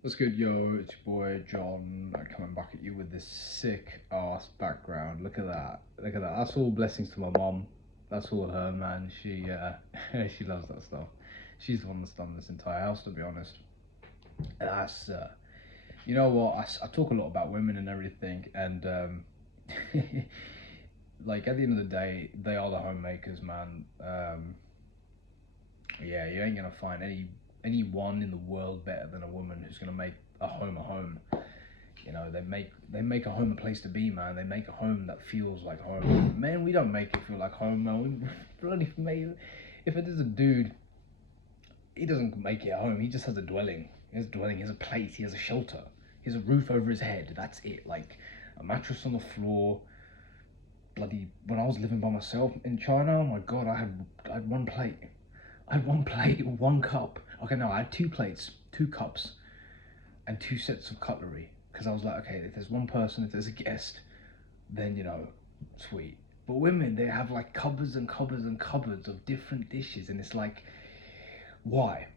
What's good, yo? It's your boy John coming back at you with this sick ass background. Look at that. Look at that. That's all blessings to my mom. That's all her, man. She she loves that stuff. She's the one that's done this entire house, to be honest. And that's you know what? I talk a lot about women and everything, and like at the end of the day, they are the homemakers, man. Yeah, you ain't gonna find anyone in the world better than a woman who's gonna make a home a home. You know, they make a home a place to be, man. They make a home that feels like home. Man, we don't make it feel like home, man. We bloody made. If it is a dude, he doesn't make it a home. He just has a dwelling. He has a dwelling. He has a place. He has a shelter. He has a roof over his head. That's it. Like a mattress on the floor. Bloody. When I was living by myself in China, oh my god, I had one plate. I had one plate, one cup. Okay, no, I had two plates, two cups, and two sets of cutlery. Because I was like, okay, if there's one person, if there's a guest, then sweet. But women, they have like cupboards and cupboards and cupboards of different dishes, and it's like, why?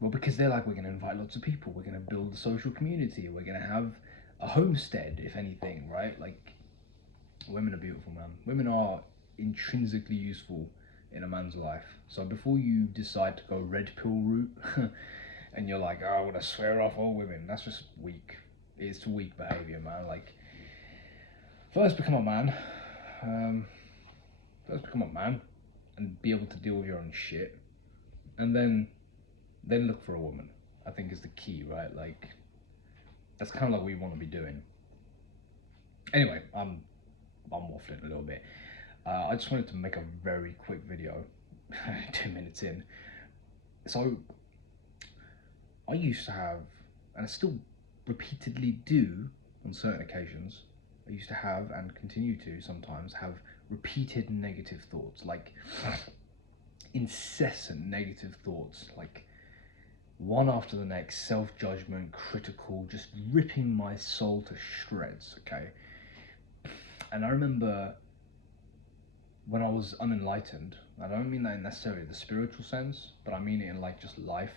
Well, because they're like, we're gonna invite lots of people, we're gonna build a social community, we're gonna have a homestead, if anything, right? Like, women are beautiful, man. Women are intrinsically useful in a man's life. So before you decide to go red pill route, and you're like, oh, I want to swear off all women, that's just weak. It's weak behavior, man. Like, first become a man. Um, First become a man and be able to deal with your own shit, and then look for a woman. I think is the key, right? Like, that's kind of like what we want to be doing. Anyway, I'm waffling a little bit. I just wanted to make a very quick video, 2 minutes in. So I used to have, and I still repeatedly do on certain occasions, I used to have and continue to sometimes have repeated negative thoughts, like incessant negative thoughts, like one after the next, self judgment, critical, just ripping my soul to shreds, okay? And I remember when I was unenlightened, I don't mean that in necessarily the spiritual sense, but I mean it in like just life.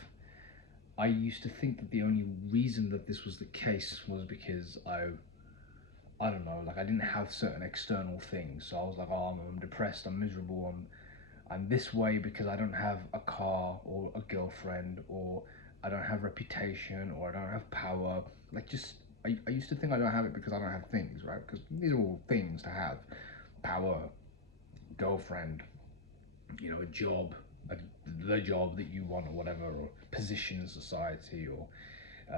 I used to think that the only reason that this was the case was because I don't know, like I didn't have certain external things. So I was like, oh, I'm depressed, I'm miserable, I'm this way because I don't have a car or a girlfriend, or I don't have reputation, or I don't have power. Like, just I used to think I don't have it because I don't have things, right? Because these are all things to have: power, girlfriend, a job, a, the job that you want or whatever, or position in society, or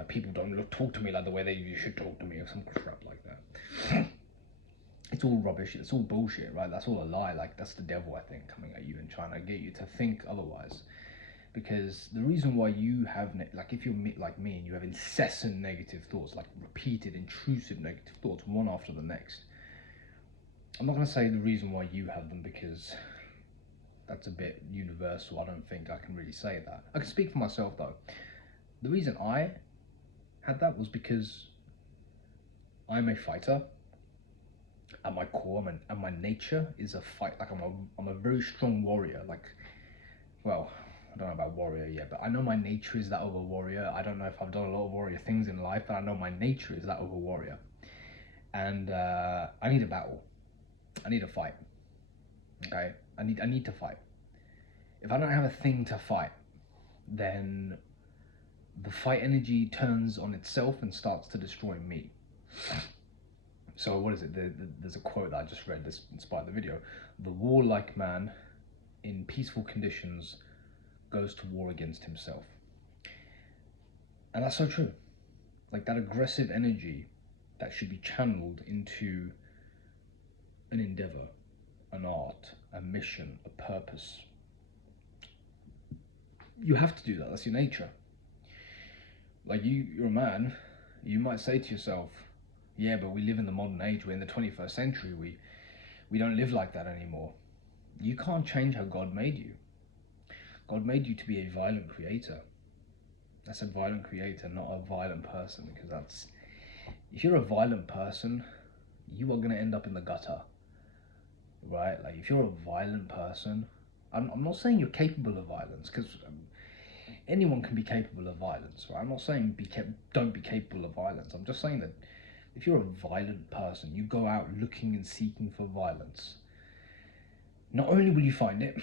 people don't talk to me like the way they should talk to me, or some crap like that. It's all rubbish. It's all bullshit, right? That's all a lie. Like, that's the devil, I think, coming at you and trying to get you to think otherwise. Because the reason why you have, like, if you're like me and you have incessant negative thoughts, like repeated, intrusive negative thoughts, one after the next, I'm not going to say the reason why you have them because that's a bit universal. I don't think I can really say that. I can speak for myself though. The reason I had that was because I'm a fighter. At my core, and my nature is a fight. Like, I'm a very strong warrior. Like, well, I don't know about warrior yet, but I know my nature is that of a warrior. I don't know if I've done a lot of warrior things in life, but I know my nature is that of a warrior. And I need a battle. I need a fight. Okay, I need to fight. If I don't have a thing to fight, then the fight energy turns on itself and starts to destroy me. So what is it? There's a quote that I just read. This inspired the video. The warlike man, in peaceful conditions, goes to war against himself. And that's so true. Like, that aggressive energy that should be channeled into an endeavor, an art, a mission, a purpose. You have to do that. That's your nature. Like, you're a man. You might say to yourself, yeah, but we live in the modern age. We're in the 21st century. We don't live like that anymore. You can't change how God made you. God made you to be a violent creator. That's a violent creator, not a violent person. Because if you're a violent person, you are going to end up in the gutter, right? Like, if you're a violent person, I'm not saying you're capable of violence, because anyone can be capable of violence, right? I'm not saying don't be capable of violence. I'm just saying that if you're a violent person, you go out looking and seeking for violence. Not only will you find it,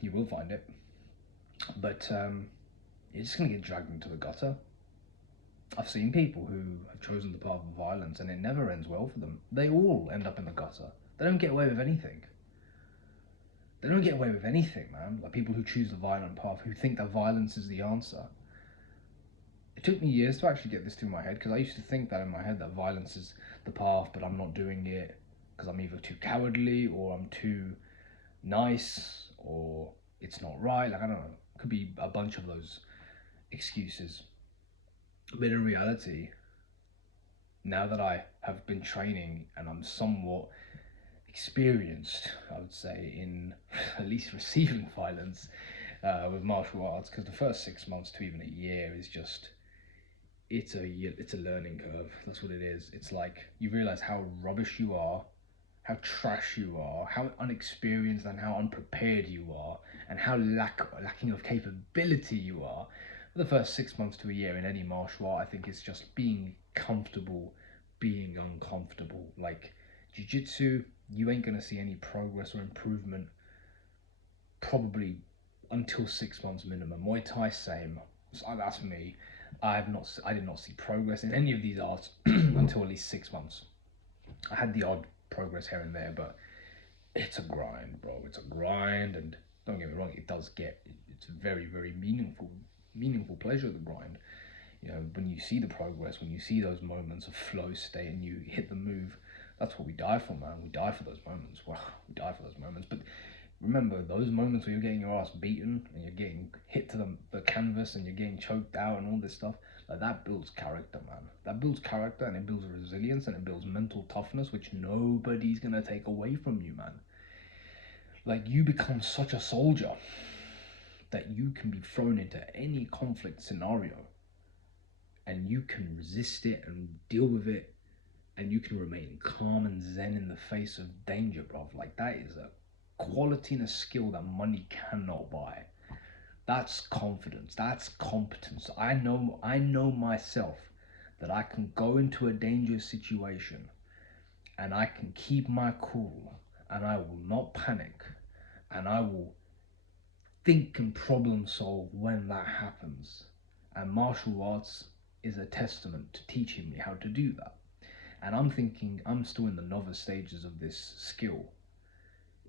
you will find it, but you're just gonna get dragged into the gutter. I've seen people who have chosen the path of violence and it never ends well for them. They all end up in the gutter. They don't get away with anything. They don't get away with anything, man. Like people who choose the violent path, who think that violence is the answer. It took me years to actually get this through my head, because I used to think that in my head, that violence is the path, but I'm not doing it because I'm either too cowardly or I'm too nice or it's not right. Like, I don't know. It could be a bunch of those excuses. But in reality, now that I have been training and I'm somewhat experienced, I would say, in at least receiving violence with martial arts, because the first 6 months to even a year is just it's a learning curve. That's what it is. It's like you realize how rubbish you are, how trash you are, how unexperienced and how unprepared you are, and how lacking of capability you are. For the first 6 months to a year in any martial art, I think it's just being comfortable, being uncomfortable. Like jiu-jitsu, you ain't gonna see any progress or improvement probably until 6 months minimum. Muay Thai, same. So that's me. I did not see progress in any of these arts until at least 6 months. I had the odd progress here and there, but it's a grind, bro. It's a grind, and don't get me wrong, it's a very, very meaningful pleasure, the grind. You know, when you see the progress, when you see those moments of flow state and you hit the move, that's what we die for, man. We die for those moments. Well, we die for those moments. But remember, those moments where you're getting your ass beaten and you're getting hit to the canvas and you're getting choked out and all this stuff, like that builds character, man. That builds character, and it builds resilience, and it builds mental toughness, which nobody's gonna take away from you, man. Like, you become such a soldier that you can be thrown into any conflict scenario and you can resist it and deal with it, and you can remain calm and zen in the face of danger, bro. Like, that is a quality and a skill that money cannot buy. That's confidence. That's competence. I know myself that I can go into a dangerous situation and I can keep my cool and I will not panic and I will think and problem solve when that happens. And martial arts is a testament to teaching me how to do that. And I'm thinking I'm still in the novice stages of this skill.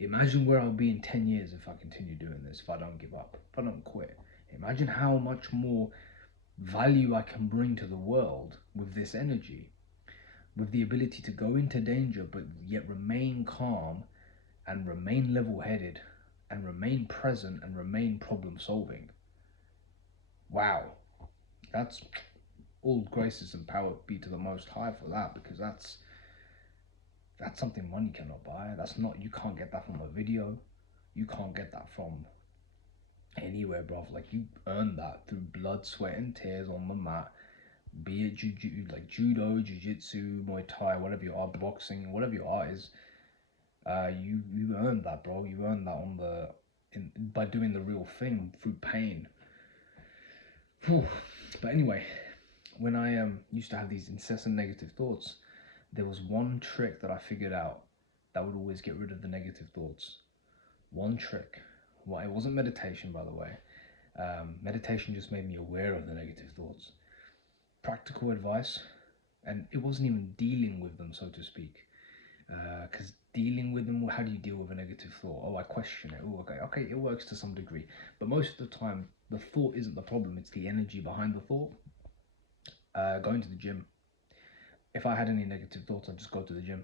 Imagine where I'll be in 10 years if I continue doing this, if I don't give up, if I don't quit. Imagine how much more value I can bring to the world with this energy, with the ability to go into danger but yet remain calm and remain level-headed and remain present and remain problem solving. Wow. That's all graces and power be to the Most High for that, because that's something money cannot buy. You can't get that from a video. You can't get that from anywhere, bro. Like, you earn that through blood, sweat, and tears on the mat. Be it judo, jiu-jitsu, Muay Thai, whatever you are, boxing, whatever your art is. You earned that, bro. You earned that by doing the real thing through pain. Whew. But anyway, when I used to have these incessant negative thoughts, there was one trick that I figured out that would always get rid of the negative thoughts. One trick. Well, it wasn't meditation, by the way. Meditation just made me aware of the negative thoughts. Practical advice, and it wasn't even dealing with them, so to speak. Because dealing with them, how do you deal with a negative thought? Oh, I question it. Oh, okay, it works to some degree. But most of the time, the thought isn't the problem, it's the energy behind the thought. Going to the gym. If I had any negative thoughts, I'd just go to the gym.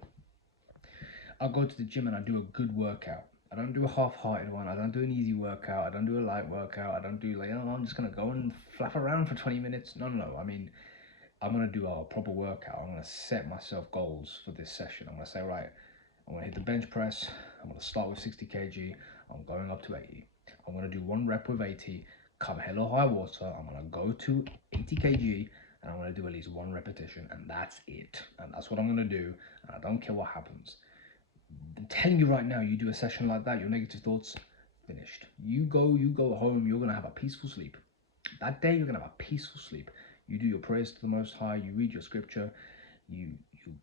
I'll go to the gym and I do a good workout. I don't do a half-hearted one. I don't do an easy workout. I don't do a light workout. I don't do I'm just going to go and flap around for 20 minutes. No. I mean, I'm going to do a proper workout. I'm going to set myself goals for this session. I'm going to say, right, I'm going to hit the bench press. I'm going to start with 60 kg. I'm going up to 80. I'm going to do one rep with 80. Come hell or high water, I'm going to go to 80 kg. And I'm going to do at least one repetition, and that's it. And that's what I'm going to do, and I don't care what happens. I'm telling you right now, you do a session like that, your negative thoughts, finished. You go home, you're going to have a peaceful sleep. that day you're gonna have a peaceful sleep. You do your prayers to the Most High, you read your scripture, you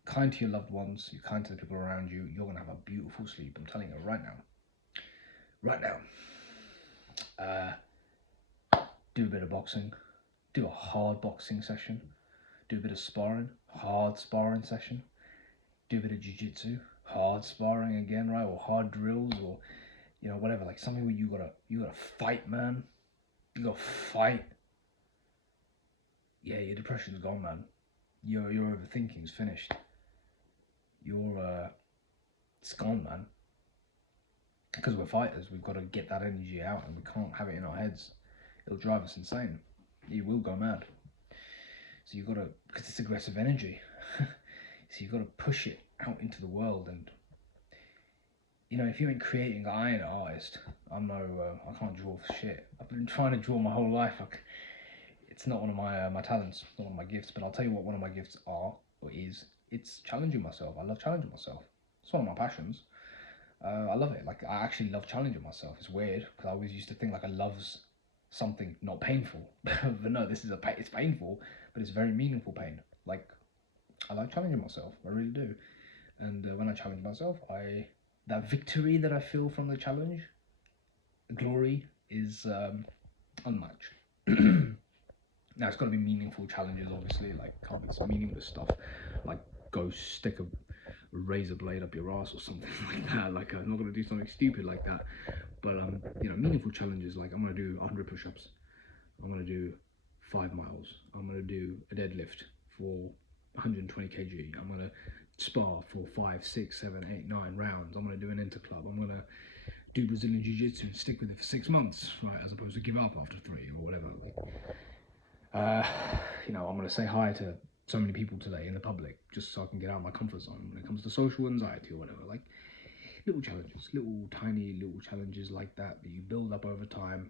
kind to your loved ones, you kind to the people around you, you're gonna have a beautiful sleep. I'm telling you right now. Right now. Do a bit of boxing, do a hard boxing session, do a bit of sparring, hard sparring session, do a bit of jiu-jitsu, hard sparring again, right? Or hard drills, or whatever, like something where you gotta fight, man. You gotta fight. Yeah, your depression's gone, man. Your overthinking's finished. It's gone, man. Because we're fighters, we've got to get that energy out, and we can't have it in our heads. It'll drive us insane. You will go mad. So you've got to, because it's aggressive energy. So you've got to push it out into the world. And if you ain't creating, I ain't an artist. I can't draw for shit. I've been trying to draw my whole life. It's not one of my talents, not one of my gifts. But I'll tell you what, one of my gifts is. It's challenging myself. I love challenging myself. It's one of my passions. I love it. Like, I actually love challenging myself. It's weird because I always used to think like I loves something not painful, but no, this is it's painful, but it's very meaningful pain. Like, I like challenging myself. I really do. And when I challenge myself, that victory that I feel from the challenge, the glory is unmatched. Now it's got to be meaningful challenges, obviously. Like, can't be meaningless stuff, like go stick a razor blade up your ass or something like that. Like, I'm not gonna do something stupid like that. But meaningful challenges, like I'm gonna do 100 push-ups. I'm gonna do 5 miles. I'm gonna do a deadlift for 120 kg. I'm gonna spar for 5, 6, 7, 8, 9 rounds. I'm gonna do an interclub. I'm gonna do Brazilian Jiu-Jitsu and stick with it for 6 months, right? As opposed to give up after 3 or whatever. I'm gonna say hi to so many people today in the public, just so I can get out of my comfort zone when it comes to social anxiety or whatever. Like, little challenges, tiny little challenges like that you build up over time.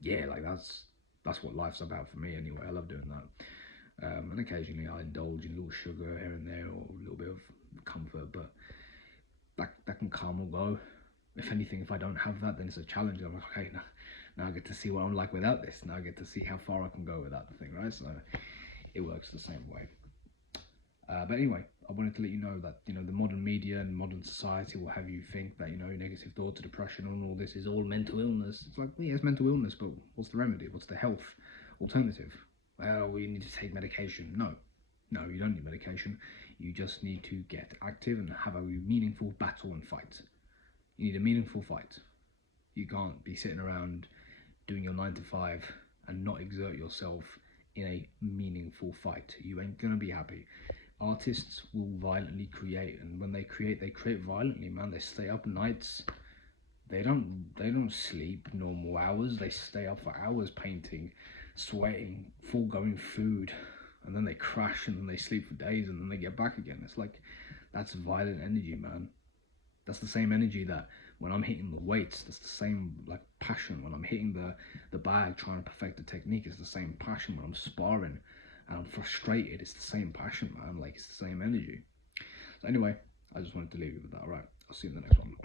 Yeah, like that's what life's about for me anyway. I love doing that. And occasionally I indulge in a little sugar here and there, or a little bit of comfort, but that can come or go. If anything, if I don't have that, then it's a challenge. I'm like, okay, now I get to see what I'm like without this. Now I get to see how far I can go without the thing, right? So it works the same way. But anyway, I wanted to let you know that, the modern media and modern society will have you think that, negative thoughts, depression, and all this is all mental illness. It's like, yeah, it's mental illness, but what's the remedy? What's the health alternative? Well, we need to take medication. No, you don't need medication. You just need to get active and have a meaningful battle and fight. You need a meaningful fight. You can't be sitting around doing your 9 to 5 and not exert yourself in a meaningful fight. You ain't gonna be happy. Artists will violently create, and when they create violently, man. They stay up nights. They don't sleep normal hours. They stay up for hours painting, sweating, foregoing food, and then they crash, and then they sleep for days, and then they get back again. It's like, that's violent energy, man. That's the same energy that when I'm hitting the weights, that's the same like passion. When I'm hitting the bag, trying to perfect the technique, it's the same passion. When I'm sparring and I'm frustrated, it's the same passion, man. Like, it's the same energy. So anyway, I just wanted to leave you with that. All right, I'll see you in the next one.